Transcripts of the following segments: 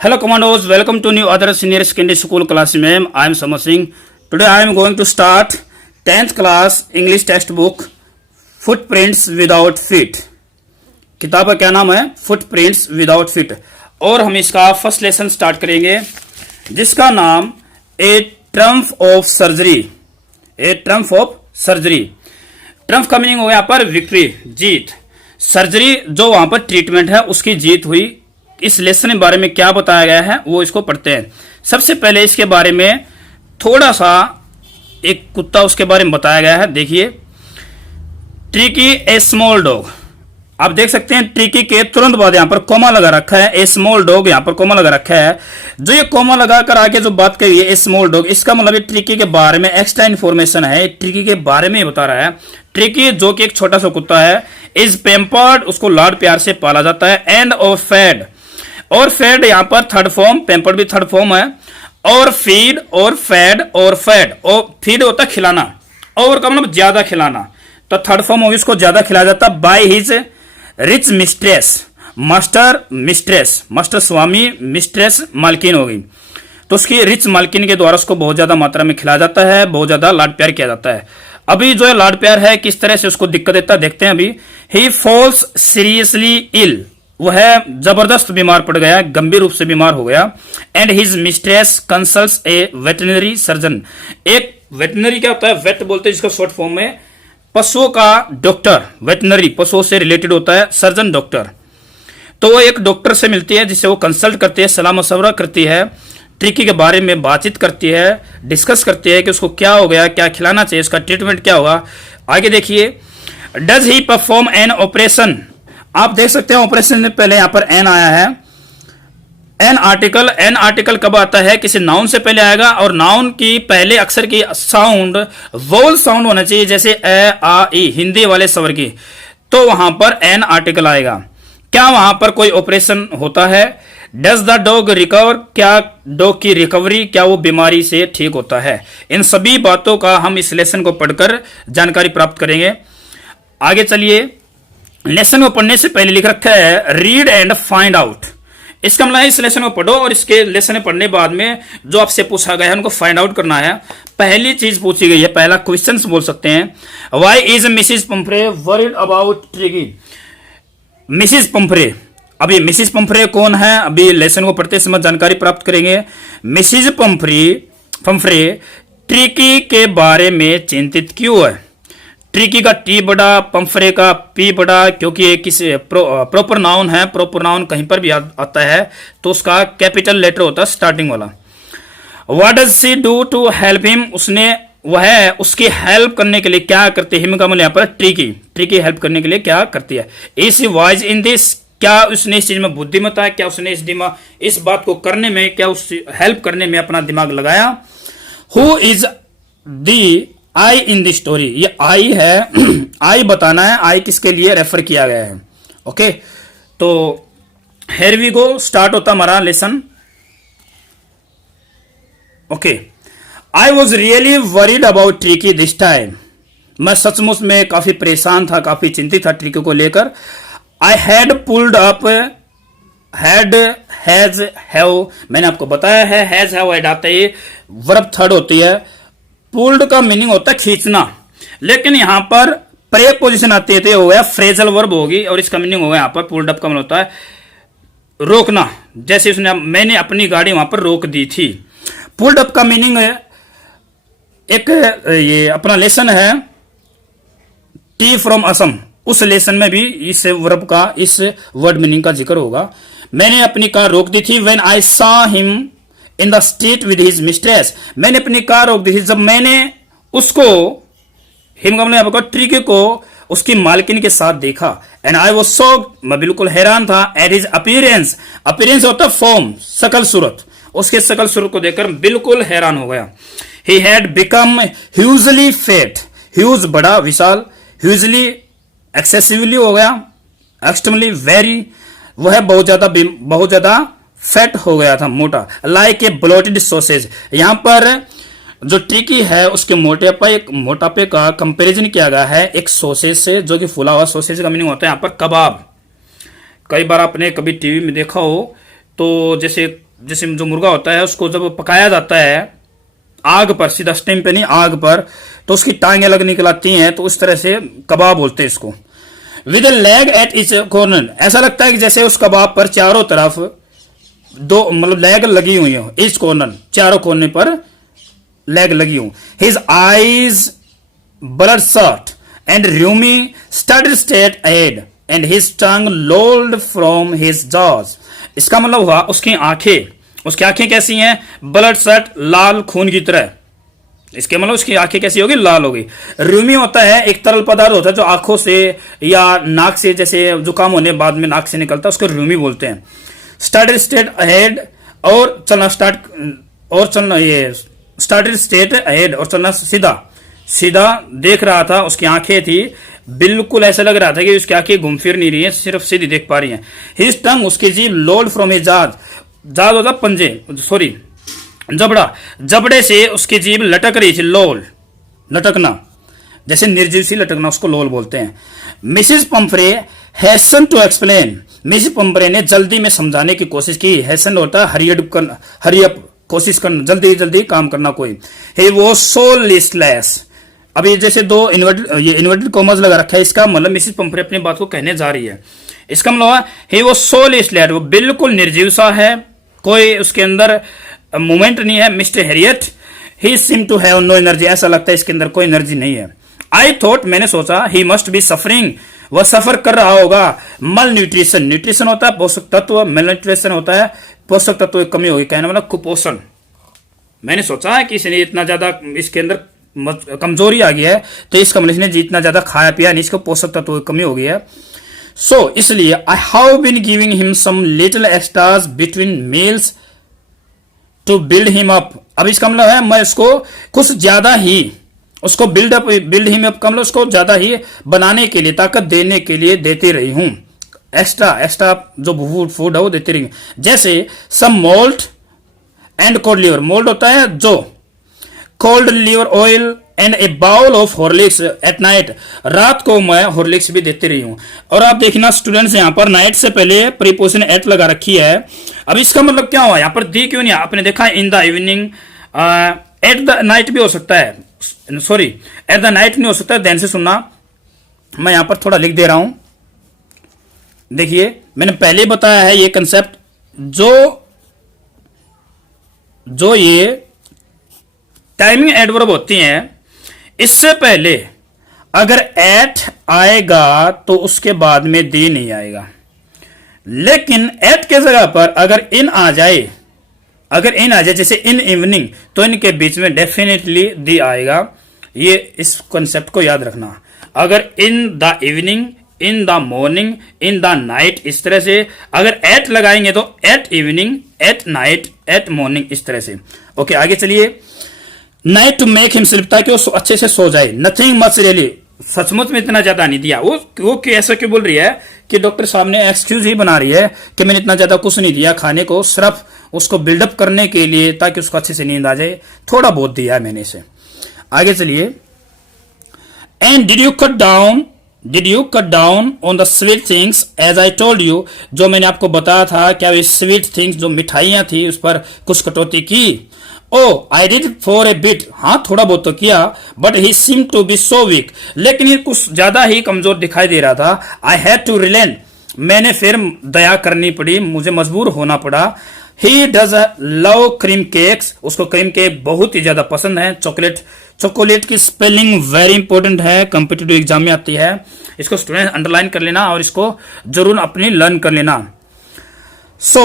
Hello commandos, welcome to new other senior secondary school class ma'am. I am Samar Singh. Today I am going to start 10th class English textbook Footprints Without Feet. किताब का क्या नाम है? Footprints Without Feet. और हम इसका first lesson start करेंगे जिसका नाम a triumph of surgery. A triumph of surgery. Triumph का मीनिंग हो गया यहाँ पर विक्ट्री, जीत. सर्जरी जो वहां पर ट्रीटमेंट है उसकी जीत हुई. इस लेसन के बारे में क्या बताया गया है वो इसको पढ़ते हैं. सबसे पहले इसके बारे में थोड़ा सा एक कुत्ता उसके बारे में बताया गया है. देखिए, ट्रिकी ए स्मॉल डॉग. आप देख सकते हैं ट्रिकी के तुरंत बाद यहां पर कोमा लगा रखा है. ए स्मॉल डॉग यहां पर कोमा लगा रखा है. जो ये कोमा लगाकर आगे जो बात करी है ए स्मॉल डॉग, इसका मतलब ये ट्रिकी के बारे में एक्स्ट्रा इन्फॉर्मेशन है. ट्रिकी के बारे में बता रहा है. ट्रिकी जो कि एक छोटा सा कुत्ता है, इज पेम्पर्ड, उसको लाड प्यार से पाला जाता है. एंड और फेड, और फेड यहां पर थर्ड फॉर्म, पेम्पर्ड भी थर्ड फॉर्म है. और फीड और फेड और फेड, और फीड होता है खिलाना, और का मतलब ज्यादा खिलाना, तो थर्ड फॉर्म होगी उसको ज्यादा खिलाया जाता. By his rich mistress, master mistress, master Swami, mistress मालकिन होगी, तो उसकी रिच मालकिन के द्वारा उसको बहुत ज्यादा मात्रा में खिलाया जाता है, बहुत ज्यादा लाड प्यार किया जाता है. अभी जो है लाड प्यार है किस तरह से उसको दिक्कत देता है देखते हैं. अभी ही फॉल्स सीरियसली इल, वह जबरदस्त बीमार पड़ गया, गंभीर रूप से बीमार हो गया. And his mistress consults A veterinary surgeon. एक वेटनरी क्या होता है? वेट बोलते हैं जिसको शॉर्ट फॉर्म में, पशुओं का डॉक्टर. वेटनरी पशुओं से रिलेटेड होता है, सर्जन डॉक्टर. तो वो एक डॉक्टर से मिलती है जिससे वो कंसल्ट करती है, सलाह मशवरा करती है, ट्रिकी के बारे में बातचीत करती है, डिस्कस करती है कि उसको क्या हो गया, क्या खिलाना चाहिए, इसका ट्रीटमेंट क्या होगा. आगे देखिए, does he perform an operation. आप देख सकते हैं ऑपरेशन से पहले यहां पर एन आया है. एन आर्टिकल, एन आर्टिकल कब आता है? किसी नाउन से पहले आएगा, और नाउन की पहले अक्षर की साउंड वोल साउंड होना चाहिए, जैसे ए आ ई हिंदी वाले स्वर की, तो वहां पर एन आर्टिकल आएगा. क्या वहां पर कोई ऑपरेशन होता है? डज द डॉग रिकवर, क्या डॉग की रिकवरी, क्या वो बीमारी से ठीक होता है? इन सभी बातों का हम इस लेसन को पढ़कर जानकारी प्राप्त करेंगे. आगे चलिए, लेसन को पढ़ने से पहले लिख रखा है रीड एंड फाइंड आउट. इसका मतलब इस लेसन को पढ़ो और इसके लेसन पढ़ने बाद में जो आपसे पूछा गया है उनको फाइंड आउट करना है. पहली चीज पूछी गई है, पहला क्वेश्चन बोल सकते हैं, why is Mrs Pomfrey worried about tricky. Mrs Pomfrey, अभी मिसिस पंफ्रे कौन है? अभी लेसन को पढ़ते समय जानकारी प्राप्त करेंगे. मिसिस पंफ्रे ट्रिकी के बारे में चिंतित क्यों है? ट्रिकी का टी बड़ा, पंफ्रे का पी बड़ा, क्योंकि ये किसी प्रॉपर नाउन है. प्रॉपर नाउन कहीं पर भी आता है तो उसका कैपिटल लेटर होता है स्टार्टिंग वाला. What does she do to help him, उसने वह उसकी हेल्प करने के लिए क्या करती है? हिम का मतलब यहाँ पर ट्रिकी, ट्रिकी हेल्प करने के लिए क्या करती है? इज वाइज इन दिस, क्या उसने इस चीज में बुद्धिमत्ता है? क्या उसने इस बात को करने में, क्या उस हेल्प करने में अपना दिमाग लगाया? Who is the I in the story, ये आई है, आई बताना है, आई किसके लिए रेफर किया गया है. ओके, तो हेयर वी गो, स्टार्ट होता हमारा lesson. Okay, I was really worried about tricky this time. मैं सचमुच में काफी परेशान था, काफी चिंतित था ट्रिकी को लेकर. I had pulled up, had, has, have, मैंने आपको बताया है हैज हैव ऐड आता है, वर्ब थर्ड होती है. पुल्ड का मीनिंग होता है खींचना, लेकिन यहां पर प्रेपोजिशन आती है तो ये हो गया फ्रेजल वर्ब होगी, और इसका मीनिंग होगा यहां पर पुल्ड अप का मतलब होता है रोकना. जैसे उसने, मैंने अपनी गाड़ी वहां पर रोक दी थी. पुल्ड अप का मीनिंग एक ये अपना लेसन है टी फ्रॉम असम, उस लेसन में भी इस वर्ब का, इस वर्ड मीनिंग का जिक्र होगा. मैंने अपनी कार रोक दी थी. When I saw him in the street with his mistress, मैंने अपनी कार रोक दी थी जब मैंने उसको, हिम का मतलब ट्रिकी को उसकी मालकिन के साथ देखा. एंड आई वाज शॉक्ड, मैं बिल्कुल हैरान था. एट हिज अपीयरेंस, अपीयरेंस होता है फॉर्म, शकल सूरत, उसके शकल सूरत को देखकर बिल्कुल हैरान हो गया. He had become hugely fat, huge बड़ा, विशाल, ह्यूजली एक्सेसिवली हो गया, एक्सट्रीमली वेरी, वह बहुत ज्यादा फैट हो गया था, मोटा. लाइक ए ब्लोटेड सॉसेज, यहां पर जो ट्रिकी है उसके मोटापे का कंपैरिजन किया गया है एक सॉसेज से, जो कि फूला हुआ. सॉसेज का मीनिंग होता है यहां पर कबाब. कई बार आपने कभी टीवी में देखा हो तो जैसे जैसे जो मुर्गा होता है उसको जब पकाया जाता है आग पर, सीधा स्टीम पे नहीं आग पर, तो उसकी टांगें अलग निकल आती हैं, तो उस तरह से कबाब बोलते हैं इसको। With a leg at each corner, ऐसा लगता है कि जैसे उस कबाब पर चारों तरफ दो मतलब लेग लगी हुई हो, इच कॉर्नर चारों कोने पर लेग लगी हो। His eyes blood shot and rheumy studied straight ahead and his tongue lolled from his jaws। इसका मतलब हुआ उसकी आंखें कैसी हैं, ब्लड शॉट लाल खून की तरह। इसके मतलब उसकी आंखें कैसी होगी, लाल होगी। र्यूमी होता है एक तरल पदार्थ होता है जो आंखों से या नाक से, जैसे जुकाम होने बाद में नाक से निकलता है, उसको र्यूमी बोलते हैं। स्टार्टेड स्ट्रेट अहेड, और चलना सीधा देख रहा था, उसकी आंखें थी बिल्कुल ऐसा लग रहा था कि उसकी आंखें घूम फिर नहीं रही है, सिर्फ सीधी देख पा रही हैं। हिज टंग, उसकी जीभ, लोल्ड फ्रॉम हिज जाज होता पंजे, सॉरी जबड़े से उसकी जीभ लटक रही थी। लोल लटकना, जैसे निर्जीव सी लटकना, उसको लोल बोलते हैं। Mrs Pumphrey hastened to explain, Mrs Pumphrey ने जल्दी में समझाने की कोशिश की। हैसन होता है हरी अप, कोशिश करना, जल्दी काम करना कोई। ही वो सो लिस्टलेस, अभी जैसे दो इन्वर्टेड कॉमर्स लगा रखा है, इसका मतलब मिसिस पंफ्रे अपनी बात को कहने जा रही है। इसका मतलब ही वो सो लिस्टलेस, वो बिल्कुल निर्जीव सा है, कोई उसके अंदर मूवमेंट नहीं है। Mr Herriot he seem to have no energy, ऐसा लगता है इसके अंदर कोई एनर्जी नहीं है। आई थॉट, मैंने सोचा, ही मस्ट बी सफरिंग, वह सफर कर रहा होगा। मल न्यूट्रिशन, न्यूट्रिशन होता है पोषक तत्व, मेल न्यूट्रिशन होता है पोषक तत्व की कमी होगी, कहने वाला कुपोषण। मैंने सोचा है कि इसने इतना ज्यादा इसके अंदर कमजोरी आ गई है, तो इसका मतलब इसने जितना ज्यादा खाया पिया नहीं, इसको पोषक तत्व की कमी हो गई है। सो इसलिए I have been giving him some little extras between meals to build him up. अब इसका मतलब है मैं उसको कुछ ज्यादा ही उसको बिल्ड हिम अप का मतलब उसको ज्यादा ही बनाने के लिए, ताकत देने के लिए देती रही हूं। एक्स्ट्रा जो फूड है वो देती रही हूं। जैसे some malt and cod liver, malt होता है जो, cod liver oil and a bowl of Horlicks at night, रात को मैं हॉर्लिक्स भी देती रही हूं। और आप देखना स्टूडेंट्स, यहां पर नाइट से पहले प्रीपोजिशन एट लगा रखी है। अब इसका मतलब क्या हुआ, यहां पर दी क्यों नहीं, आपने देखा इन the evening, at the night भी हो सकता है, सॉरी एट द नाइट नहीं हो सकता, ध्यान से सुनना, मैं यहां पर थोड़ा लिख दे रहा हूं। देखिए मैंने पहले बताया है ये कंसेप्ट, जो ये टाइमिंग एडवर्ब होती हैं, इससे पहले अगर एट आएगा तो उसके बाद में दी नहीं आएगा, लेकिन एट के जगह पर अगर इन आ जाए, जैसे इन इवनिंग, तो इनके बीच में डेफिनेटली दी आएगा। ये इस कॉन्सेप्ट को याद रखना। अगर in the evening, in the morning, in the night, इस तरह से अगर एट लगाएंगे तो at evening, at night, at morning, इस तरह से। ओके आगे चलिए। नाइट टू मेक हिमसेल्फ, ताकि वो अच्छे से सो जाए। नथिंग मच रियली, सचमुच में इतना ज्यादा नहीं दिया। वो ऐसा क्यों बोल रही है कि डॉक्टर साहब ने एक्सक्यूज ही बना रही है कि मैंने इतना ज्यादा कुछ नहीं दिया खाने को, सिर्फ उसको बिल्डअप करने के लिए, ताकि उसको अच्छे से नींद आ जाए, थोड़ा बहुत दिया है मैंने इसे। आगे चलिए। And did you cut down on the sweet things as I told you, जो मैंने आपको बताया था, क्या वे स्वीट थिंग्स जो मिठाइयां थी उस पर कुछ कटौती की। Oh I did for a bit, हाँ थोड़ा बहुत तो किया, but he seem to be so weak, लेकिन ये कुछ ज्यादा ही कमजोर दिखाई दे रहा था। आई हैड टू रिलेंट, मैंने फिर दया करनी पड़ी, मुझे मजबूर होना पड़ा। He does love cream cakes, उसको क्रीम केक बहुत ही ज्यादा पसंद है। चॉकलेट की स्पेलिंग वेरी इंपॉर्टेंट है, कॉम्पिटिटिव एग्जाम में आती है, इसको स्टूडेंट अंडरलाइन कर लेना और इसको जरूर अपनी लर्न कर लेना। So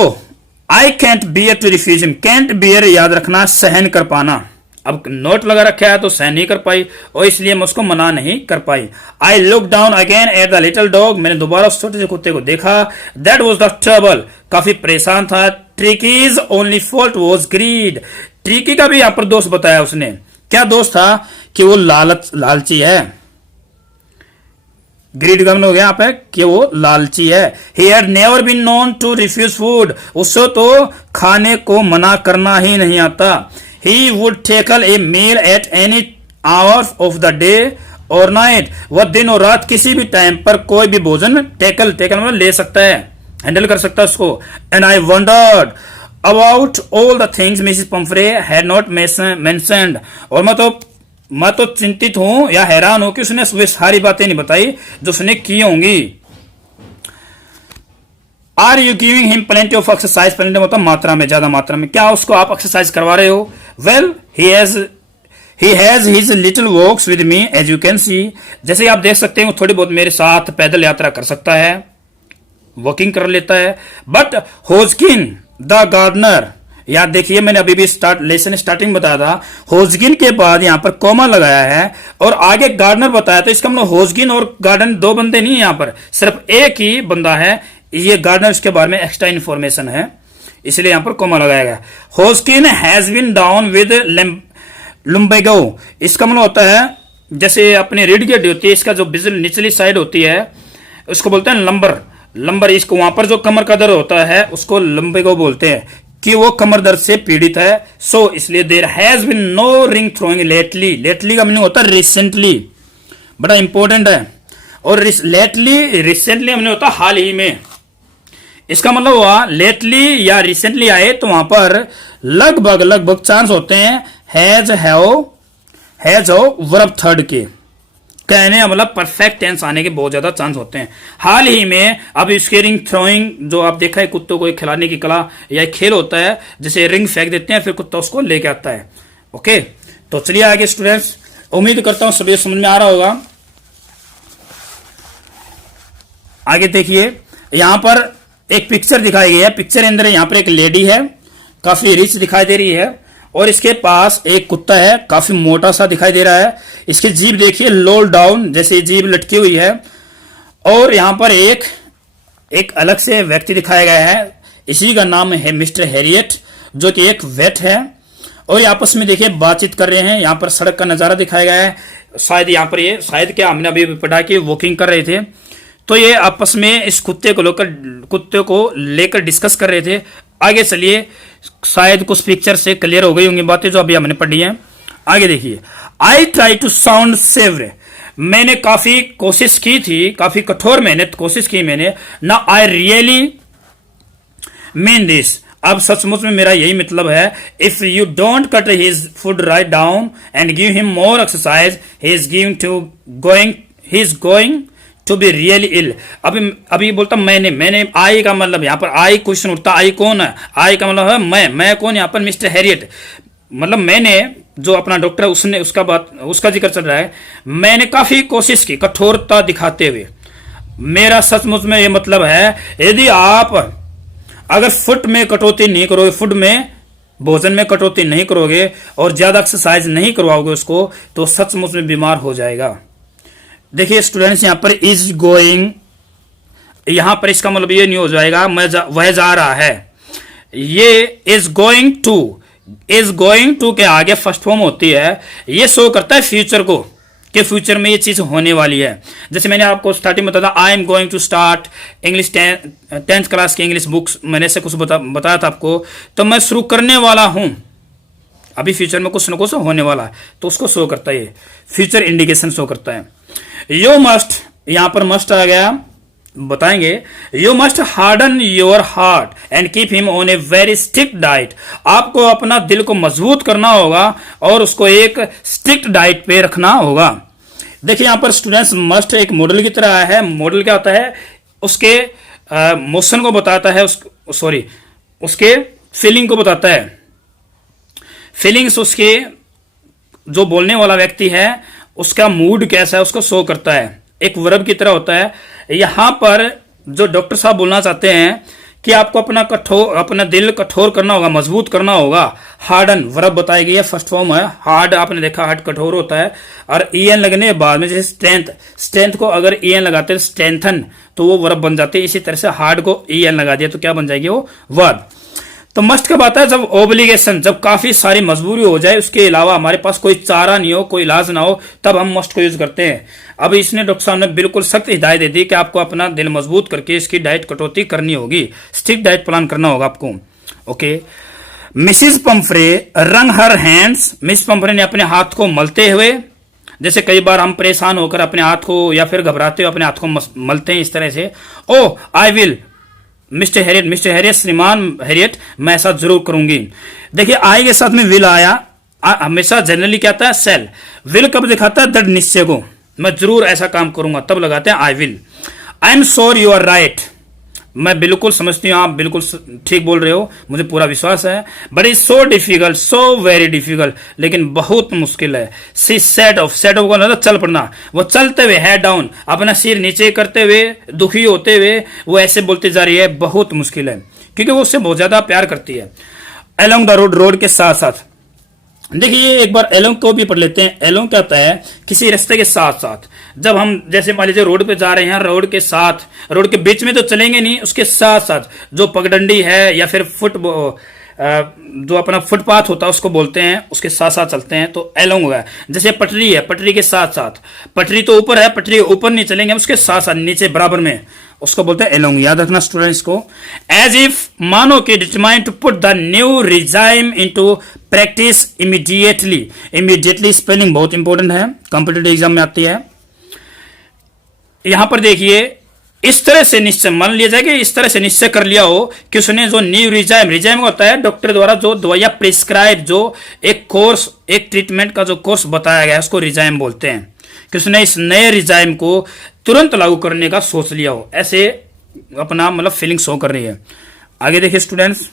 I can't bear to refuse him, can't bear याद रखना, सहन कर पाना। अब नोट लगा रखा है तो सहन नहीं कर पाई, और इसलिए मैं उसको मना नहीं कर पाई। I look down again at the little dog, मैंने दोबारा उस छोटे से कुत्ते को देखा। दैट वॉज द ट्रबल, काफी परेशान था। Tricki's only fault was greed, Tricki का भी यहां पर दोस्त बताया उसने। क्या दोस्त था कि वो लालची है। ग्रीड गमन हो गया यहाँ पे कि वो लालची है। He had never been known to refuse food, उससे तो खाने को मना करना ही नहीं आता। He would tackle a meal at any hour of the day or night, वह दिन और रात किसी भी टाइम पर कोई भी भोजन टैकल मतलब ले सकता है, हैंडल कर सकता है उसको। And I wondered, about all the things Mrs Pomfrey had not mentioned, और मैं तो चिंतित हूं या हैरान हूं कि उसने वे सारी बातें नहीं बताई जो उसने की होंगी। Are you giving him plenty of exercise, plenty मतलब मात्रा में, ज्यादा मात्रा में, क्या उसको आप एक्सरसाइज करवा रहे हो? Well he has his little walks with me as you can see, जैसे आप देख सकते हैं वो थोड़ी बहुत मेरे साथ पैदल यात्रा कर सकता है, वॉकिंग कर लेता है। बट होजकिन द गार्डनर, याद देखिए मैंने अभी भी लेसन स्टार्टिंग बताया था, होजगिन के बाद यहां पर कॉमा लगाया है और आगे गार्डनर बताया, तो इसका मतलब होजगिन और गार्डन दो बंदे नहीं है, यहां पर सिर्फ एक ही बंदा है, ये गार्डनर उसके बारे में एक्स्ट्रा इंफॉर्मेशन है, इसलिए यहां पर कॉमा लगाया गया। होजकिन हैज बीन डाउन विद लुम्बेगो, इसका मतलब होता है जैसे अपनी रीढ़ की हड्डी होती है, इसका जो बिजल निचली साइड होती है उसको बोलते हैं लंबर, इसको वहां पर जो कमर का दर्द होता है उसको लंबेगो बोलते हैं, कि वो कमर दर्द से पीड़ित है। सो इसलिए there has been no ring throwing lately का मीनिंग होता है रिसेंटली, बड़ा इंपॉर्टेंट है, और रिसेंटली हमने होता हाल ही में, इसका मतलब हुआ लेटली या रिसेंटली आए तो वहां पर लगभग चांस होते हैं हैज हो वर्ब थर्ड के कहने का मतलब परफेक्ट टेंस आने के बहुत ज्यादा चांस होते हैं। हाल ही में अब इसके रिंग थ्रोइंग जो आप देखा है, कुत्तों को खिलाने की कला या खेल होता है, जैसे रिंग फेंक देते हैं फिर कुत्ता उसको लेके आता है। ओके, तो चलिए आगे स्टूडेंट्स, उम्मीद करता हूं सभी समझ में आ रहा होगा। आगे देखिए यहां पर एक पिक्चर दिखाई गई है, पिक्चर के अंदर यहां पर एक लेडी है, काफी रिच दिखाई दे रही है, और इसके पास एक कुत्ता है, काफी मोटा सा दिखाई दे रहा है, इसकी जीभ देखिए लोल डाउन जैसे जीभ लटकी हुई है, और यहां पर एक अलग से व्यक्ति दिखाया गया है, इसी का नाम है मिस्टर हैरियट, जो कि एक वेट है, और ये आपस में देखिए बातचीत कर रहे हैं। यहां पर सड़क का नजारा दिखाया गया है, शायद यहां पर ये शायद क्या हमने अभी पढ़ा कि वॉकिंग कर रहे थे, तो ये आपस में इस कुत्ते को लेकर डिस्कस कर रहे थे। आगे चलिए, शायद कुछ पिक्चर से क्लियर हो गई होंगी बातें जो अभी हमने पढ़ी हैं। आगे देखिए, I try to sound severe, मैंने काफी कोशिश की थी, काफी कठोर मेहनत कोशिश की मैंने, ना आई रियली मीन दिस, अब सचमुच में मेरा यही मतलब है। If you don't cut his food right down and give him more exercise he is going to be really ill. अभी बोलता मैंने आई का मतलब यहाँ पर आई क्वेश्चन उठता, आई कौन है? आई का मतलब है मैं कौन? यहाँ पर मिस्टर हैरियट, मतलब मैंने जो अपना डॉक्टर है उसने उसका जिक्र चल रहा है। मैंने काफी कोशिश की कठोरता दिखाते हुए, मेरा सचमुच में ये मतलब है, यदि आप अगर फुट में कटौती नहीं करोगे, फुड में भोजन में कटौती नहीं करोगे और ज्यादा एक्सरसाइज नहीं करवाओगे उसको, तो सचमुच में बीमार हो जाएगा। देखिए स्टूडेंट्स, यहां पर इज गोइंग, यहां पर इसका मतलब ये नहीं हो जाएगा वह जा रहा है, ये इज गोइंग टू के आगे फर्स्ट फॉर्म होती है, ये शो करता है फ्यूचर को, कि फ्यूचर में ये चीज होने वाली है। जैसे मैंने आपको स्टार्टिंग में बताया, I am going to start English 10th class की इंग्लिश बुक्स, मैंने से कुछ बताया था आपको, तो मैं शुरू करने वाला हूं, अभी फ्यूचर में कुछ न कुछ होने वाला है, तो उसको शो करता है, ये फ्यूचर इंडिकेशन शो करता है। यू मस्ट, यहां पर मस्ट आ गया, बताएंगे, you must harden your heart and keep him on a very strict diet, आपको अपना दिल को मजबूत करना होगा और उसको एक स्ट्रिक्ट डाइट पे रखना होगा। देखिए यहां पर स्टूडेंट्स, मस्ट एक मॉडल की तरह है। मॉडल क्या होता है? उसके मोशन को बताता है, उसके फीलिंग को बताता है, फीलिंग्स उसके जो बोलने वाला व्यक्ति है उसका मूड कैसा है उसको शो करता है, एक वर्ब की तरह होता है। यहां पर जो डॉक्टर साहब बोलना चाहते हैं कि आपको अपना दिल कठोर करना होगा, मजबूत करना होगा। हार्डन वर्ब बताई गई है, फर्स्ट फॉर्म है। हार्ड आपने देखा, हार्ड कठोर होता है, और ईएन लगने के बाद में जैसे स्ट्रेंथ को अगर ईएन लगाते हैं स्ट्रेंथन, तो वो वर्ब बन जाती है। इसी तरह से हार्ड को ईएन लगा दिया तो क्या बन जाएगी? वो वर्ब। तो मस्ट कब आता है? जब ओब्लिगेशन, जब काफी सारी मजबूरी हो जाए, उसके अलावा हमारे पास कोई चारा नहीं हो, कोई इलाज ना हो, तब हम मस्ट को यूज करते हैं। अब इसने डॉक्टर साहब ने बिल्कुल सख्त हिदायत दे दी कि आपको अपना दिल मजबूत करके इसकी डाइट कटौती करनी होगी, स्ट्रिक्ट डाइट प्लान करना होगा आपको। ओके, मिसिस पंफ्रे रंग हर हैंड्स, मिस पंफ्रे ने अपने हाथ को मलते हुए, जैसे कई बार हम परेशान होकर अपने हाथ को या फिर घबराते हुए अपने हाथ को मलते हैं इस तरह से। ओ आई विल मिस्टर हैरियट, श्रीमान हैरियट, मैं ऐसा जरूर करूंगी। देखिए आई के साथ में विल आया, हमेशा जनरली क्या आता है सेल। विल कब दिखाता है? दृढ़ निश्चय को, मैं जरूर ऐसा काम करूंगा, तब लगाते हैं I will. I am sure you are right, मैं बिल्कुल समझती हूँ आप बिल्कुल ठीक बोल रहे हो, मुझे पूरा विश्वास है। But is so difficult, so very difficult, लेकिन बहुत मुश्किल है। सी सेट ऑफ, सेट ऑफ का चल पड़ना, वो चलते हुए हेड डाउन, अपना सिर नीचे करते हुए, दुखी होते हुए वो ऐसे बोलती जा रही है, बहुत मुश्किल है, क्योंकि वो उससे बहुत ज्यादा प्यार करती है। अलोंग द रोड, रोड के साथ साथ। देखिए एक बार एलोंग को भी पढ़ लेते हैं। एलोंग क्या होता है? किसी रास्ते के साथ साथ। जब हम जैसे मान लीजिए रोड पे जा रहे हैं, रोड के साथ, रोड के बीच में तो चलेंगे नहीं, उसके साथ साथ जो पगडंडी है या फिर जो अपना फुटपाथ होता है उसको बोलते हैं, उसके साथ साथ चलते हैं तो एलोंग होगा। जैसे पटरी है, पटरी के साथ साथ, पटरी तो ऊपर है, पटरी के ऊपर नहीं चलेंगे, उसके साथ साथ नीचे बराबर में, उसको बोलते हैं एलोंग। याद रखना स्टूडेंट्स को। एज इफ, मानो कि determined to put the new regime into practice immediately. Immediately spelling बहुत इंपॉर्टेंट है, कॉम्पिटिटिव एग्जाम में आती है। यहां पर देखिए इस तरह से निश्चय, मान लिया जाए कि इस तरह से निश्चय कर लिया हो कि उसने जो न्यू रिजाइम, रिजाइम होता है डॉक्टर द्वारा जो दवाइयां प्रिस्क्राइब, जो एक कोर्स, एक ट्रीटमेंट का जो कोर्स बताया गया है उसको रिजाइम बोलते हैं, कि उसने इस नए रिजाइम को तुरंत लागू करने का सोच लिया हो, ऐसे अपना मतलब फीलिंग शो कर रही है। आगे देखिए students.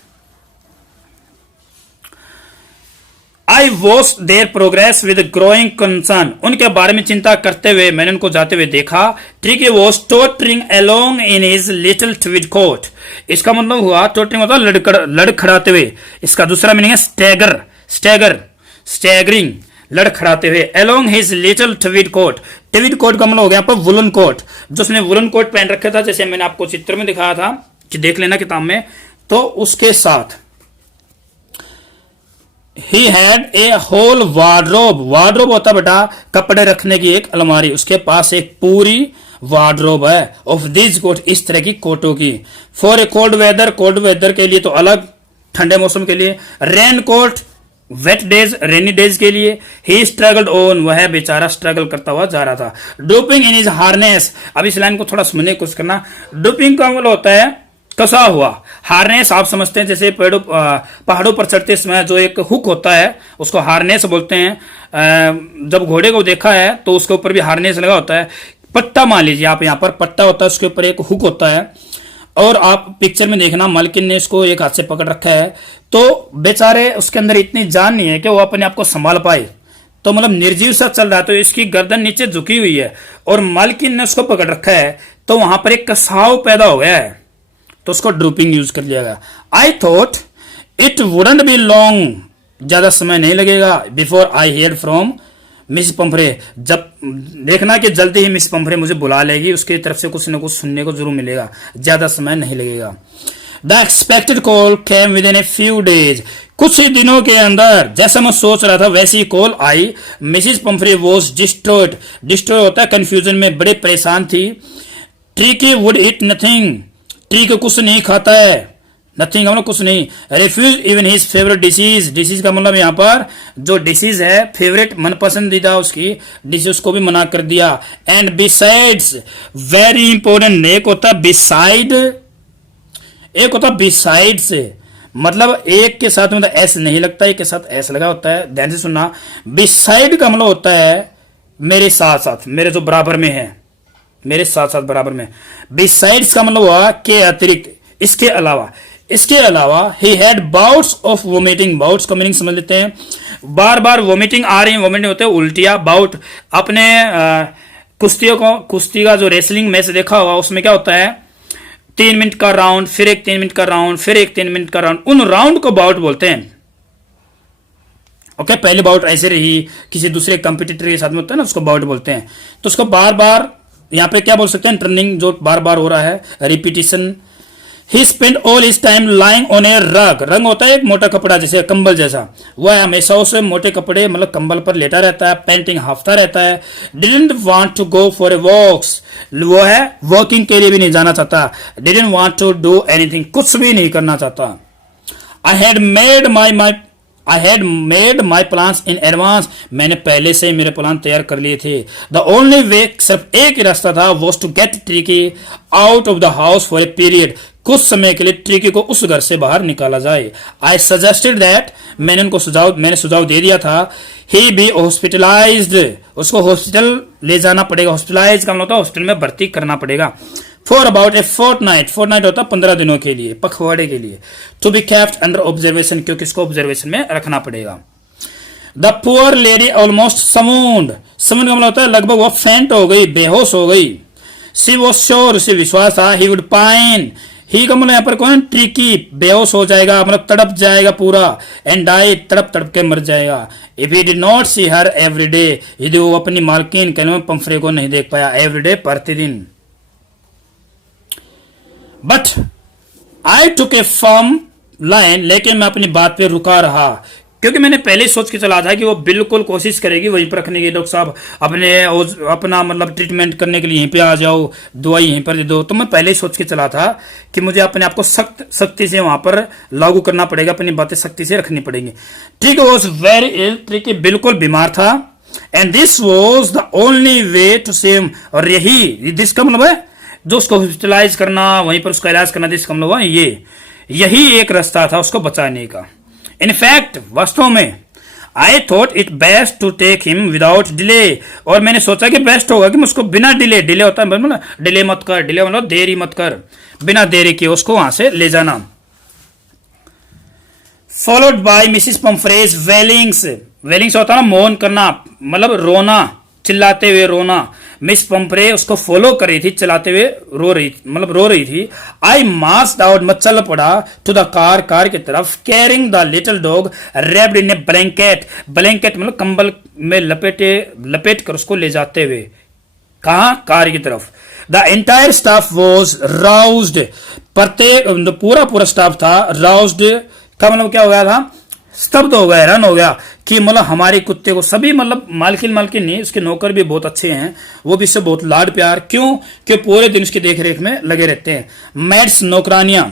I watch there progress with growing concern, उनके बारे में चिंता करते हुए मैंने उनको जाते हुए देखा। Tricki was tottering along in his little tweed coat. इसका मतलब हुआ, टोटरिंग होता है लड़खड़ाते हुए, इसका दूसरा मीनिंग है स्टैगर, स्टैगर, स्टैगरिंग, लड़खड़ाते हुए। Along his little tweed coat, tweed coat का मतलब हो गया यहाँ पर वुलन कोट, जो उसने वुलन कोट पहन रखा था, जैसे मैंने आपको चित्र में दिखाया था कि देख लेना किताब में, तो उसके साथ he had a whole wardrobe. Wardrobe होता बेटा कपड़े रखने की एक अलमारी, उसके पास एक पूरी वार्डरोब है ऑफ दिस कोट, इस तरह की कोटों की। For a cold weather, cold weather के लिए तो अलग, ठंडे मौसम के लिए। Raincoat, wet days, rainy days के लिए। ही स्ट्रगल्ड ऑन, वह बेचारा स्ट्रगल करता हुआ जा रहा था। ड्रूपिंग इन हिज हार्नेस, अब इस लाइन को थोड़ा समझने की कोशिश करना। ड्रूपिंग का मतलब होता है कसा हुआ। हार्नेस आप समझते हैं जैसे पहाड़ों पर चढ़ते समय जो एक हुक होता है उसको हार्नेस बोलते हैं। जब घोड़े को देखा है तो उसके ऊपर भी हार्नेस लगा होता है। पट्टा मान लीजिए आप, यहाँ पर पट्टा होता है, उसके ऊपर एक हुक होता है, और आप पिक्चर में देखना मालकिन ने इसको एक हाथ से पकड़ रखा है, तो बेचारे उसके अंदर इतनी जान नहीं है कि वो अपने आप को संभाल पाए, तो मतलब निर्जीव सा चल रहा है, तो इसकी गर्दन नीचे झुकी हुई है और मालकिन ने उसको पकड़ रखा है, तो वहां पर एक कसाव पैदा हो गया है, तो उसको ड्रूपिंग यूज कर लिया गया। आई thought it wouldn't be long, ज्यादा समय नहीं लगेगा, before I hear from miss पंफरे, जब देखना कि जल्दी ही मिस पंफरे मुझे बुला लेगी, उसकी तरफ से कुछ न कुछ सुनने को जरूर मिलेगा, ज्यादा समय नहीं लगेगा। The expected call came with in a few days, कुछ ही दिनों के अंदर जैसा मैं सोच रहा था वैसी कॉल आई। Mrs Pumphrey was destroyed, destroy होता है कंफ्यूजन में, बड़े परेशान थी। Tricki would eat nothing, trick कुछ नहीं खाता है, नथिंग का मतलब कुछ नहीं। Refuse even his favourite dishes, dishes का मतलब यहाँ पर जो डिसीज है फेवरेट मन पसंदीदा उसकी डिसीज, उसको भी मना कर दिया। एंड बिसाइड्स, वेरी इंपॉर्टेंट, एक होता है बिसाइड, एक होता है बिसाइड्स, मतलब एक के साथ मतलब एस नहीं लगता, एक के साथ एस लगा होता है, ध्यान से सुनना। बिसाइड का मतलब होता है मेरे साथ साथ, मेरे जो बराबर में है, मेरे साथ साथ बराबर में। बिसाइड्स का मतलब हुआ के अतिरिक्त, इसके अलावा, इसके अलावा। He had bouts of vomiting, bouts का मीनिंग समझ लेते हैं, बार बार वोमिटिंग आ रही है, वोमिटिंग होते हैं उल्टियां। बाउट अपने कुश्तियों को, कुश्ती का जो रेसलिंग मैच देखा होगा उसमें क्या होता है, 3 मिनट का राउंड, फिर एक 3 मिनट का राउंड, फिर एक 3 मिनट का राउंड, उन राउंड को बाउट बोलते हैं। ओके, पहले बाउट ऐसे रही किसी दूसरे कंपटीटर के साथ में होता है ना, उसको बाउट बोलते हैं। तो उसको बार बार यहाँ पे क्या बोल सकते हैं, टर्निंग जो बार बार हो रहा है, repetition. He spend all his time lying on a rug, रंग होता है एक मोटा कपड़ा जैसे कंबल जैसा, वह हमेशा उस मोटे कपड़े मतलब कंबल पर लेटा रहता है, पेंटिंग हाफता रहता है। Didn't want to go for a walks, वो है वॉकिंग के लिए भी नहीं जाना चाहता। Didn't want to do anything, कुछ भी नहीं करना चाहता। I had made my plans in advance, मैंने पहले से ही मेरे प्लान तैयार कर लिए थे। द ओनली वे, सिर्फ एक ही रास्ता था, was to get Tricki out of the house for a period, कुछ समय के लिए ट्रिकी को उस घर से बाहर निकाला जाए। आई सजेस्टेड दैट, मैंने सुझाव दे दिया था, ही बी हॉस्पिटलाइज्ड, उसको हॉस्पिटल ले जाना पड़ेगा। हॉस्पिटलाइज का मतलब होता है हॉस्पिटल में भर्ती करना पड़ेगा। For about a fortnight, fortnight होता है 15 दिनों के लिए, पखवाड़े के लिए। To be kept under observation, क्योंकि इसको ऑब्जर्वेशन में रखना पड़ेगा। The poor lady almost swooned, swooned का मतलब होता है लगभग वो फेंट हो गई, बेहोश हो गई। सी वॉज श्योर, उसे विश्वास था, ही वुड पाइन, ही का मतलब यहाँ पर कौन, ट्रिकी, बेहोश हो जाएगा मतलब तड़प जाएगा पूरा, एंड डाई, तड़प तड़प के मर जाएगा। If he did not see her every day, यदि वो अपनी मालकिन पंफरे को नहीं देख पाया एवरी डे, प्रतिदिन। But I took a firm line, लेकिन मैं अपनी बात पे रुका रहा, क्योंकि मैंने पहले सोच के चला था कि वो बिल्कुल कोशिश करेगी वहीं पर रखने की, डॉक्टर साहब अपना मतलब ट्रीटमेंट करने के लिए यहीं पे आ जाओ, दवाई यहीं पर दे दो। तो मैं पहले ही सोच के चला था कि मुझे अपने आप को सख्ती से वहां पर लागू करना पड़ेगा, अपनी बातें सख्ती से रखनी पड़ेगी। Tricki was very ill, Tricki बिल्कुल बीमार था, and this was the only way to save, और यही दिस का मतलब है जो उसको हॉस्पिटलाइज करना, वहीं पर उसका इलाज करना, दिस का मतलब यही एक रास्ता था उसको बचाने का। इनफैक्ट वास्तव में I thought it best to take him without delay, और मैंने सोचा कि बेस्ट होगा कि मैं उसको बिना डिले, डिले होता है मतलब डिले मत कर, डिले मतलब देरी मत कर, बिना देरी के उसको वहां से ले जाना। फॉलोड बाय मिसिस पम्फ्रेज वेलिंग्स, वेलिंग्स होता है ना मौन करना, मतलब रोना, चिल्लाते हुए रोना। मिस पंपरे उसको फॉलो कर रही थी, चलाते हुए रो रही थी। आई मास्ड आउट, मैं चल पड़ा टू द कार, कार की तरफ, carrying the little dog wrapped in A blanket, blanket मतलब कंबल में लपेट कर उसको ले जाते हुए, कहा, कार की तरफ। द एंटायर स्टाफ वॉज राउज्ड, प्रत्येक पूरा स्टाफ था, राउज्ड का मतलब क्या हो गया था, स्तब्ध हो गया, हैरान हो गया कि मतलब हमारे कुत्ते को सभी, मतलब मालकिन नहीं, उसके नौकर भी बहुत अच्छे हैं, वो भी इससे बहुत लाड प्यार, क्यों कि पूरे दिन उसकी देख रेख में लगे रहते हैं। मेड्स नौकरानियां,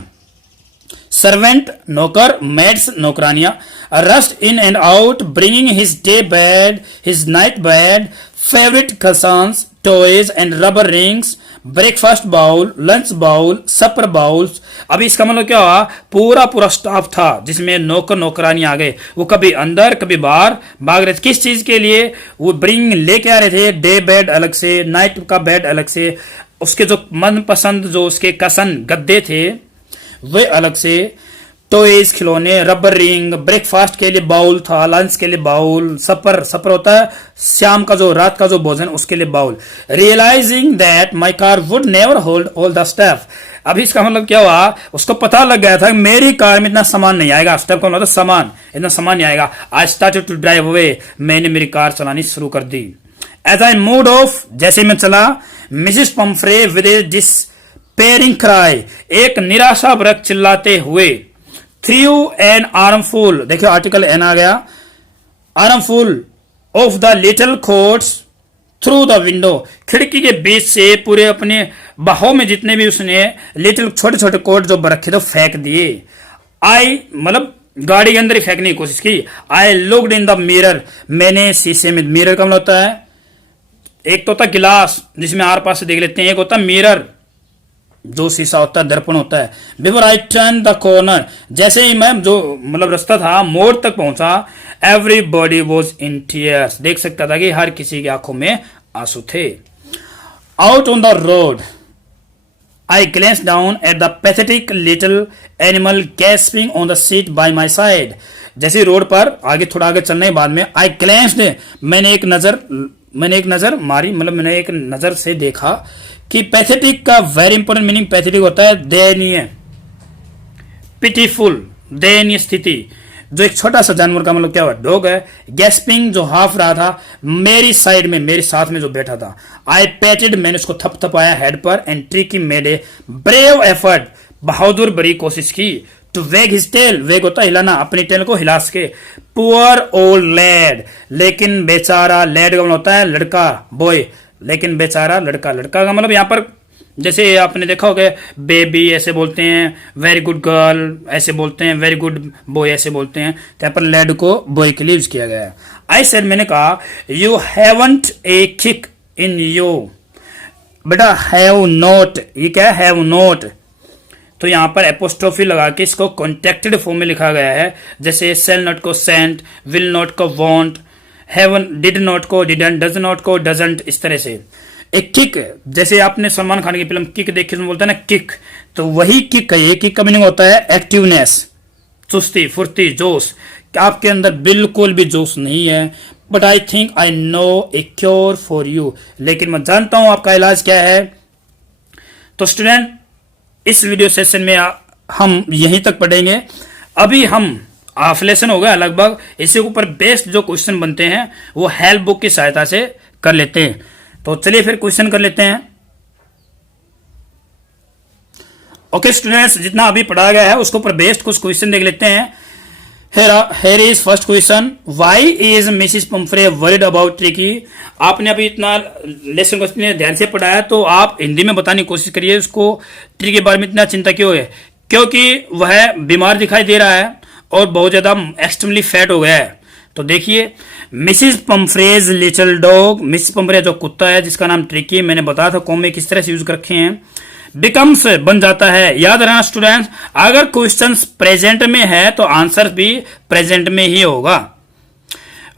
सर्वेंट नौकर, मेड्स नौकरानियां, rushed in and out, bringing his day bed, his night bed, favourite cushions, toys and rubber rings, breakfast bowl, lunch bowl, supper bowls. अभी इसका मतलब क्या हुआ, पूरा स्टाफ था जिसमें नौकर नौकरानी आ गए, वो कभी अंदर कभी बाहर भाग रहे थे, किस चीज के लिए, वो ब्रिंग लेके आ रहे थे, डे बेड अलग से, नाइट का बेड अलग से, उसके जो मनपसंद जो उसके कसन गद्दे थे वे अलग से, टॉयज खिलौने, रबर रिंग, ब्रेकफास्ट के लिए बाउल था, लंच के लिए बाउल, सपर होता है शाम का जो रात का जो भोजन उसके लिए bowl. Realising that my car would never hold all the stuff, अभी इसका मतलब क्या हुआ, उसको पता लग गया था मेरी कार में इतना सामान नहीं आएगा, स्टफ का मतलब सामान, इतना सामान नहीं आएगा। I started to drive away, मैंने मेरी कार चलानी शुरू कर दी। एज आई मूड ऑफ, जैसे मैं चला, Mrs Pumphrey with a despairing cry, एक निराशा भरक चिल्लाते हुए, थ्रू एन आर्मफुल, देखिए आर्टिकल एन आ गया, armful of the little coats through the window, खिड़की के बीच से पूरे अपने बाहों में जितने भी उसने लिटिल छोटे छोटे कोट जो रखे थे फेंक दिए। आई मतलब गाड़ी के अंदर ही फेंकने की कोशिश की। I looked in the mirror, मैंने शीशे में, मिरर का मतलब होता है एक तो होता गिलास जिसमें आर पास से देख लेते हैं, एक होता मिरर जो शीशा होता है, दर्पण होता है। Before I turn the corner, जैसे ही मैं जो मतलब रास्ता था मोड़ तक पहुंचा, एवरीबॉडी वॉज इन टीयर्स, देख सकता था कि हर किसी की आंखों में आंसू थे। Out on the road I glens down at the pathetic little animal gasping on the seat bye my side, जैसे रोड पर आगे थोड़ा आगे चलने के बाद में आई ग्लेंस्ड, मैंने एक नजर मारी, मतलब मैंने एक नजर से देखा कि पैथेटिक का वेरी इंपॉर्टेंट मीनिंग पैथेटिक होता है दयनीय, पिटीफुल, दयनीय स्थिति। जो एक छोटा सा जानवर का मतलब क्या हुआ, डॉग है। गैस्पिंग जो हाफ रहा था मेरी साइड में, मेरे साथ में जो बैठा था। आई पैटेड, मैंने उसको थपथपाया हेड पर, and Tricki made a brave effort, बहादुर बड़ी कोशिश की, टू वेग हिज टेल, वेग होता है हिलाना, अपनी टेल को हिला सके। पुअर ओल्ड लैड, लेकिन बेचारा, लैड का मतलब होता है लड़का, बॉय, लेकिन बेचारा लड़का, लड़का का मतलब यहाँ पर जैसे आपने देखा होगा बेबी ऐसे बोलते हैं, वेरी गुड गर्ल ऐसे बोलते हैं, वेरी गुड बॉय ऐसे बोलते हैं, तो यहाँ पर लैड को बॉय के लिए यूज किया गया है। आई सेड, मैंने कहा, you haven't a kick in you, बेटा हैव नॉट, ये क्या है, हैव नॉट, तो यहाँ पर एपोस्ट्रोफी लगा के इसको कॉन्ट्रैक्टेड फॉर्म में लिखा गया है, जैसे सेल नॉट को सेंट, विल नॉट को वॉन्ट, हैवन, डिड नॉट को डिडंट, डज नॉट को डजंट, इस तरह से। एक किक, जैसे आपने सलमान खान की फिल्म किक देखी, उसमें बोलता है ना किक, तो वही किक है। ये किक का मीनिंग होता है एक्टिवनेस, चुस्ती, फुर्ती, जोश। आपके अंदर बिल्कुल भी जोश नहीं है, but I think I know A cure for you, लेकिन मैं जानता हूं आपका इलाज क्या है। तो स्टूडेंट, इस वीडियो सेशन में हम यहीं तक पढ़ेंगे। अभी हम हाफ लेसन हो गया लगभग, इसके ऊपर बेस्ड जो क्वेश्चन बनते हैं वो हेल्प बुक की सहायता से कर लेते हैं। तो चलिए फिर क्वेश्चन कर लेते हैं। ओके स्टूडेंट्स, जितना अभी पढ़ा गया है उसके ऊपर बेस्ड कुछ क्वेश्चन देख लेते हैं। Here is first question. Why is Mrs. Pumphrey worried about Tricky? आपने अभी इतना लेसन को ध्यान से पढ़ा है, तो आप हिंदी में बताने की कोशिश करिए उसको ट्रिकी के बारे में इतना चिंता क्यों है। क्योंकि वह बीमार दिखाई दे रहा है और बहुत ज्यादा एक्सट्रीमली फैट हो गया है। तो देखिए, Mrs Pumphrey's little dog, Mrs Pumphrey जो कुत्ता है जिसका नाम ट्रिकी, मैंने बताया था कॉम में किस तरह से यूज कर रखे हैं। बिकम्स बन जाता है। याद रखना स्टूडेंट्स, अगर क्वेश्चन प्रेजेंट में है तो आंसर भी प्रेजेंट में ही होगा।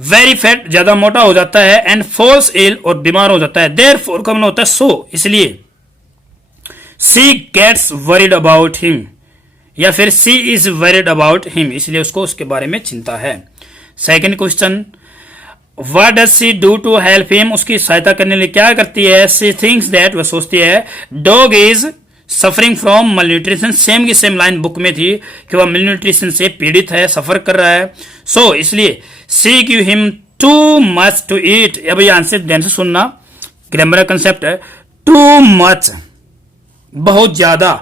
वेरी फैट, ज्यादा मोटा हो जाता है, एंड फॉल्स इल और बीमार हो जाता है। देयरफॉर का मतलब होता है सो, इसलिए सी गेट्स वरीड अबाउट हिम, या फिर सी इज वरीड अबाउट हिम, इसलिए उसको उसके बारे में चिंता है। Second question, What does she do to help him? उसकी सहायता करने के लिए क्या करती है? She thinks that, वह सोचती है, dog is suffering from malnutrition। Same की सेम लाइन बुक में थी कि वह malnutrition से पीड़ित है, सफर कर रहा है। So इसलिए she give him too much to eat। अब ये आंसर ध्यान से सुनना, ग्रामर का कंसेप्ट है। too much, बहुत ज्यादा,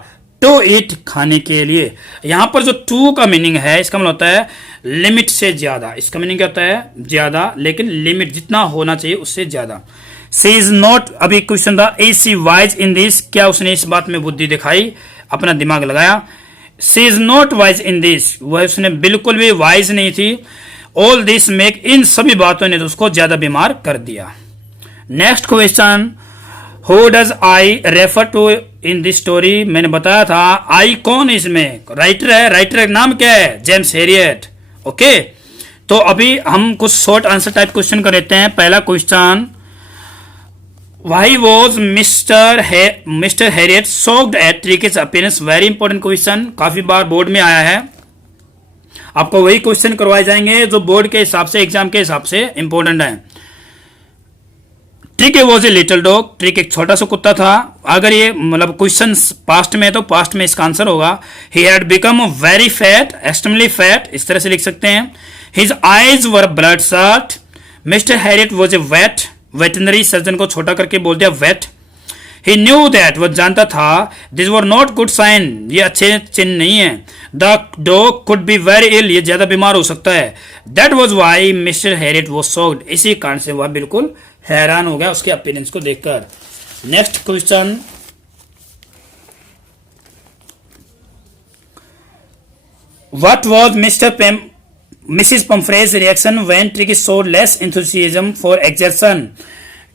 टू ईट, खाने के लिए। यहां पर जो टू का मीनिंग है, इसका मतलब होता है लिमिट से ज्यादा। इसका मीनिंग क्या होता है? ज्यादा, लेकिन लिमिट जितना होना चाहिए उससे ज्यादा। सी इज नॉट, अभी क्वेश्चन था, is she wise in this, क्या उसने इस बात में बुद्धि दिखाई, अपना दिमाग लगाया? She is not wise in this, वह उसने बिल्कुल भी वाइज नहीं थी। ऑल दिस मेक, इन सभी बातों ने तो उसको ज्यादा बीमार कर दिया। Next question, who does I refer to in this story? मैंने बताया था आई कौन इसमें राइटर है, राइटर का नाम क्या है? James Harriet. ओके, तो अभी हम कुछ शॉर्ट आंसर टाइप क्वेश्चन कर लेते हैं। पहला question, why was mister Harriet shocked eight ट्रिकीज appearance? Very important question, काफी बार बोर्ड में आया है। आपको वही क्वेश्चन करवाए जाएंगे जो बोर्ड के हिसाब से, एग्जाम के हिसाब से इंपॉर्टेंट है। Tricky was a little dog, trick एक छोटा सा कुत्ता था। अगर ये मतलब क्वेश्चन पास्ट में है तो पास्ट में इसका आंसर होगा। He had become very fat, extremely fat, इस तरह से लिख सकते हैं। His eyes were bloodshot. Mr Herriot was a vet, veterinary surgeon को छोटा करके बोल दिया वेट। ही न्यू दैट, वह जानता था, this were not good sign, ये अच्छे चिन्ह नहीं है। The dog could be very ill, ये ज्यादा बीमार हो सकता है। That was why Mr Herriot was shocked, इसी कारण से वह बिल्कुल हैरान हो गया उसके अपीयरेंस को देखकर। Next question, what was Mrs Pumphrey's reaction when Tricki showed less enthusiasm for exertion?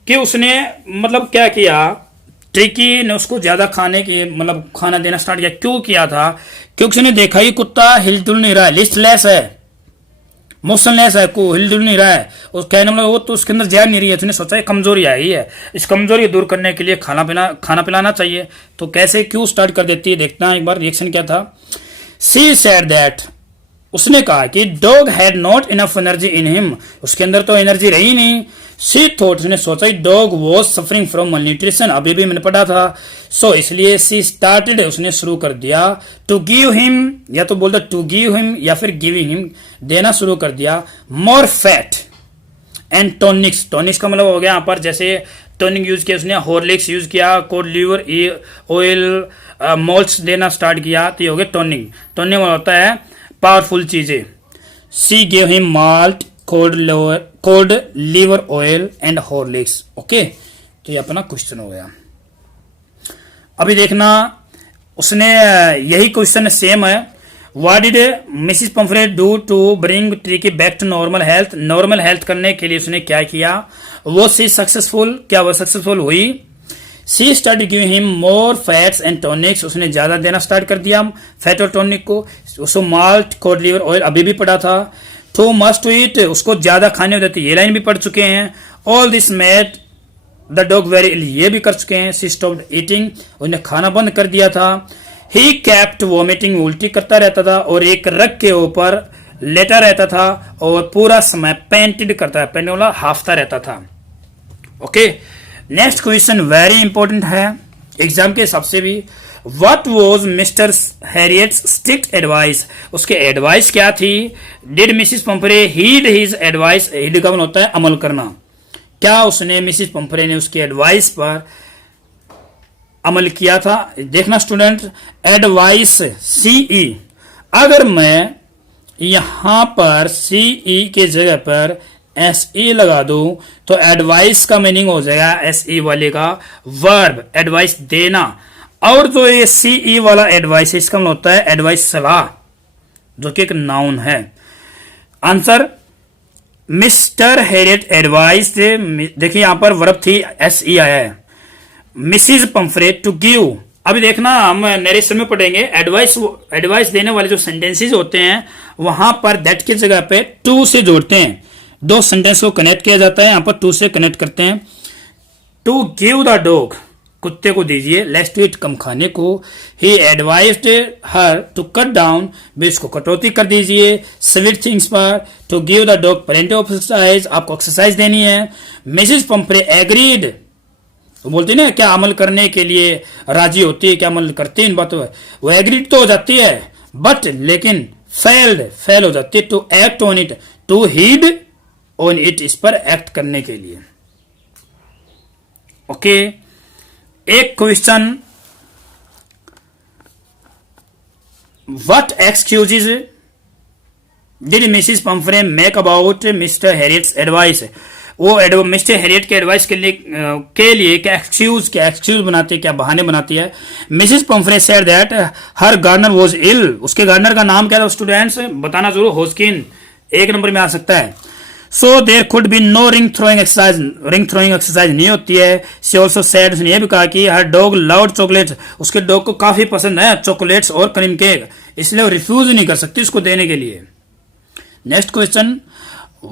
कि उसने मतलब क्या किया, ट्रिकी ने उसको ज्यादा खाने की मतलब खाना देना स्टार्ट किया। क्यों किया था? क्योंकि उसने देखा ही कुत्ता हिलजुल नहीं रहा है, लिस्टलेस है, मोशनलेस है, को हिलजुल नहीं रहा है, उस कहने मतलब वो तो उसके अंदर जहर नहीं रही है। उसने सोचा कमजोरी आई है, इस कमजोरी दूर करने के लिए खाना पिलाना चाहिए। तो कैसे, क्यों स्टार्ट कर देती है, देखना एक बार रिएक्शन क्या था। सी सेड दैट, उसने कहा कि dog had not enough energy in him, उसके अंदर तो एनर्जी रही नहीं। सी थॉट, उसने सोचा dog was suffering from malnutrition, अभी भी मैंने पढ़ा था। सो इसलिए सी स्टार्टेड, उसने शुरू कर दिया टू गिव हिम, या तो बोलता टू गिव हिम या फिर गिविंग हिम, देना शुरू कर दिया more fat and tonics. Tonics का मतलब हो गया यहाँ पर, जैसे टॉनिक यूज किया उसने, हॉर्लिक्स यूज किया, कोड लीवर ऑयल, मोल्ट्स देना स्टार्ट किया, तो ये हो गया टॉनिक। टॉनिक होता है पावरफुल चीजें। She give him malt, cold liver oil and Horlicks. Okay, तो ये अपना क्वेश्चन हो गया। अभी देखना, उसने यही क्वेश्चन सेम है। What did Mrs Pumphrey do to bring Tricki back to normal health? Normal health करने के लिए उसने क्या किया? वो सी सक्सेसफुल, क्या वो सक्सेसफुल हुई? She started giving him more fats and tonics, उसने ज्यादा देना स्टार्ट कर दिया फैट और टॉनिक को। उसको माल्ट कोड लिवर ऑयल अभी भी पड़ा था। टू मस्ट टू ईट, उसको ज्यादा खाने होते थे, ये लाइन भी पढ़ चुके हैं। All this made the dog very ill, ये भी कर चुके हैं। शी स्टॉप्ड ईटिंग, उसने खाना बंद कर दिया था। ही केप्ट वॉमिटिंग, उल्टी करता रहता था और एक रग के ऊपर लेटा रहता था और पूरा समय पेंटेड करता, पेंट वाला हाफता रहता था। Okay, next question very important है एग्जाम के हिसाब से भी। What was Mr Herriot's strict advice, उसके एडवाइस क्या थी। Did Mrs Pumphrey heed his advice, heed का मतलब होता है अमल करना, क्या उसने मिसिस पंफरे ने उसकी एडवाइस पर अमल किया था। देखना स्टूडेंट, एडवाइस सीई, अगर मैं यहां पर सीई के जगह पर एसई लगा दूं तो एडवाइस का मीनिंग हो जाएगा एसई वाले का वर्ब, एडवाइस देना। और जो ये सीई वाला एडवाइस है इसका मतलब होता है एडवाइस सलाह, जो कि एक नाउन है। आंसर मिस्टर हैरियट एडवाइस, देखिए यहां पर वर्ब थी एसई आया है। मिसिज पंफरे टू गिव, अभी देखना हम नरेशन में पढ़ेंगे, एडवाइस देने वाले जो सेंटेंसेस होते हैं वहां पर दैट की जगह पे टू से जोड़ते हैं, दो सेंटेंस को कनेक्ट किया जाता है, यहां पर टू से कनेक्ट करते हैं। टू गिव द डॉग, कुत्ते को दीजिए, लेट्स टू इट, कम खाने को। He advised her to cut down, भी उसको कटौती कर दीजिए स्वीट थिंग्स पर। To give the dog plenty of exercise, आपको एक्सरसाइज देनी है। मिसेज पंफरे एग्रीड, तो बोलती ना क्या अमल करने के लिए राजी होती है, क्या अमल करती है इन बातों पर, वो एग्रीड तो हो जाती है बट लेकिन फेल हो जाती है। To act on it, to heed on it, इस पर एक्ट करने के लिए। ओके, एक question, what excuses did Mrs Pumphrey make about Mr Herriot's advice, वो मिस्टर हैरियट के एडवाइस के लिए क्या एक्सक्यूज बनाती है, क्या बहाने बनाती है। Mrs Pumphrey said that her gardener was ill, उसके गार्डनर का नाम क्या था स्टूडेंट्स, बताना जरूर, होस्किन, एक नंबर में आ सकता है। So there could be no ring throwing exercise, ring throwing exercise नहीं होती है। शी ऑल्सो सेड, उसने यह भी कहा कि हर डॉग लव्ड चॉकलेट्स, उसके डॉग को काफी पसंद है चॉकलेट्स और क्रीम केक, इसलिए वो रिफ्यूज नहीं कर सकती उसको देने के लिए। Next question,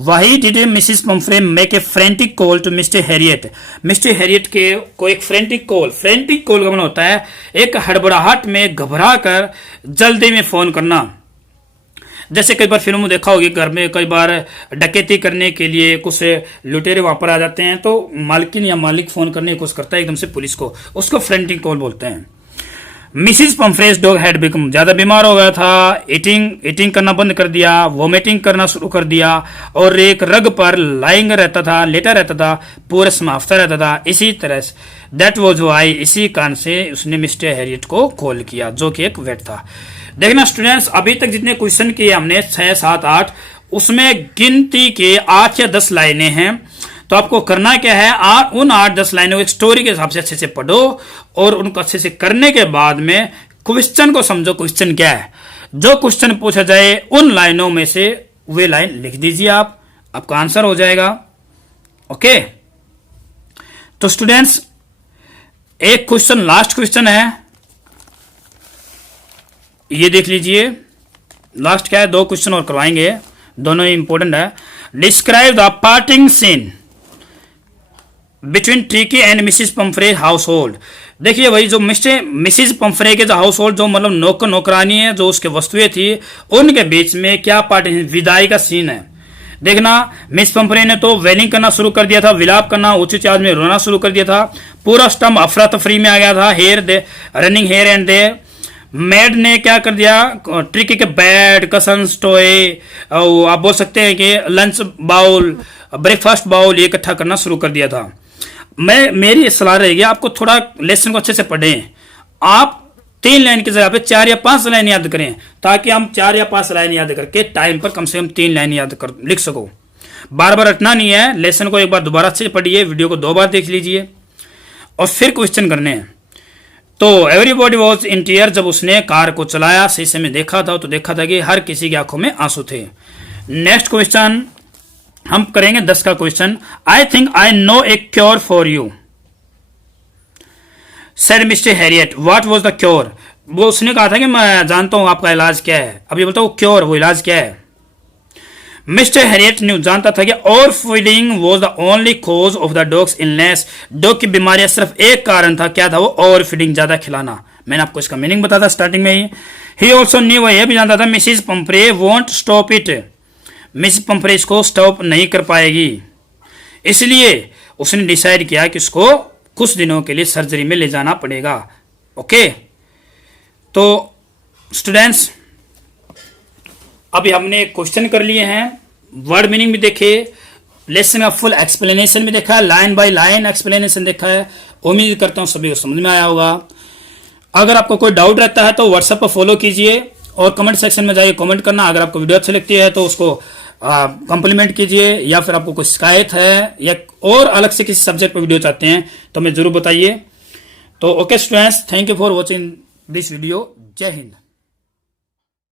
Why did Mrs. Pumphrey make a frantic call to Mr. Harriet? Mister Herriot के को एक फ्रेंटिक कॉल का मतलब होता है एक हड़बड़ाहट में घबरा कर जल्दी में फोन करना। जैसे कई बार फिल्मों में देखा होगी, घर में कई बार डकैती करने के लिए कुछ लुटेरे वहां पर आ जाते हैं तो मालकिन या मालिक फोन करने की कोशिश करता है एकदम से पुलिस को, उसको फ्रेंटिक कॉल बोलते हैं। मिसिस पंफ्रेस डॉग हैड बिकम, ज्यादा बीमार हो गया था, ईटिंग करना बंद कर दिया, वोमिटिंग करना शुरू कर दिया और एक रग पर लाइंग रहता था, लेटा रहता था, पूरे समाफ्ता रहता था। इसी तरह से दैट वाज व्हाई, इसी कारण से उसने मिस्टर हैरियट को कॉल किया, जो कि एक वेट था। देखना स्टूडेंट्स, अभी तक जितने क्वेश्चन किए हमने 6, 7, 8, उसमें गिनती के 8 या 10 लाइनें हैं। तो आपको करना क्या है, उन 8-10 लाइनों को एक स्टोरी के हिसाब से अच्छे से पढ़ो और उनको अच्छे से करने के बाद में क्वेश्चन को समझो, क्वेश्चन क्या है। जो क्वेश्चन पूछा जाए उन लाइनों में से वे लाइन लिख दीजिए, आपका आंसर हो जाएगा। ओके, तो स्टूडेंट्स एक क्वेश्चन, लास्ट क्वेश्चन है, ये देख लीजिए। लास्ट क्या है, 2 क्वेश्चन और करवाएंगे, दोनों ही इंपॉर्टेंट है। Describe the parting scene between Tricki and Mrs Pumphrey household. देखिए वही जो मिसिस पंफरे के जो हाउस होल्ड, जो मतलब नौकरानी है, जो उसके वस्तुएं थी, उनके बीच में क्या पार्टी, विदाई का सीन है। देखना, मिस पंफरे ने तो वेलिंग करना शुरू कर दिया था, विलाप करना, ऊंची आवाज में रोना शुरू कर दिया था, पूरा स्टम्प अफरा तफरी में आ गया था, running here and there. Maid ने क्या कर दिया, ट्रिकी के बैड, कसन्स, टॉय, आप बोल सकते हैं कि लंच बाउल, ब्रेकफास्ट बाउल, ये इकट्ठा करना शुरू कर दिया था। मेरी सलाह रहेगी, आपको थोड़ा लेसन को अच्छे से पढ़ें। आप 3 लाइन की जगह पे 4 या 5 लाइन याद करें, ताकि हम 4 या 5 लाइन याद करके टाइम पर कम से कम 3 लाइन याद कर लिख सको। बार बार रटना नहीं है, लेसन को एक बार दोबारा अच्छे से पढ़िए, वीडियो को 2 बार देख लीजिए और फिर क्वेश्चन करने हैं। तो एवरीबॉडी वॉज इन टीयर, जब उसने कार को चलाया, शीशे में देखा था तो देखा था कि हर किसी की आंखों में आंसू थे। नेक्स्ट क्वेश्चन हम करेंगे 10 का question. I think I know A cure for you. said Mr. Harriet, what was the cure? वो उसने कहा था कि मैं जानता हूं आपका इलाज क्या है। अब ये बोलता वो क्योर, वो इलाज क्या है। मिस्टर हैरियट न्यू जानता था कि over feeding was the only cause of the dogs illness. Dog की बीमारी सिर्फ एक कारण था, क्या था वो? ओवर फीडिंग, ज्यादा खिलाना। मैंने आपको इसका मीनिंग बताया था स्टार्टिंग में ही ऑल्सो न्यू, वह यह भी जानता था Mrs Pumphrey won't stop it, Mrs Pumphrey इसको स्टॉप नहीं कर पाएगी। इसलिए उसने डिसाइड किया कि उसको कुछ दिनों के लिए सर्जरी में ले जाना पड़ेगा। ओके, तो स्टूडेंट्स अभी हमने क्वेश्चन कर लिए हैं, वर्ड मीनिंग भी देखे, लेसन का फुल एक्सप्लेनेशन भी देखा है, लाइन बाय लाइन एक्सप्लेनेशन देखा है। उम्मीद करता हूं सभी को समझ में आया होगा। अगर आपको कोई डाउट रहता है तो व्हाट्सएप पर फॉलो कीजिए और कमेंट सेक्शन में जाइए कमेंट करना। अगर आपको वीडियो अच्छी लगती है तो उसको कॉम्प्लीमेंट कीजिए, या फिर आपको कोई शिकायत है या और अलग से किसी सब्जेक्ट पर वीडियो चाहते हैं तो हमें जरूर बताइए। तो okay students, thank you for watching this video. जय हिंद।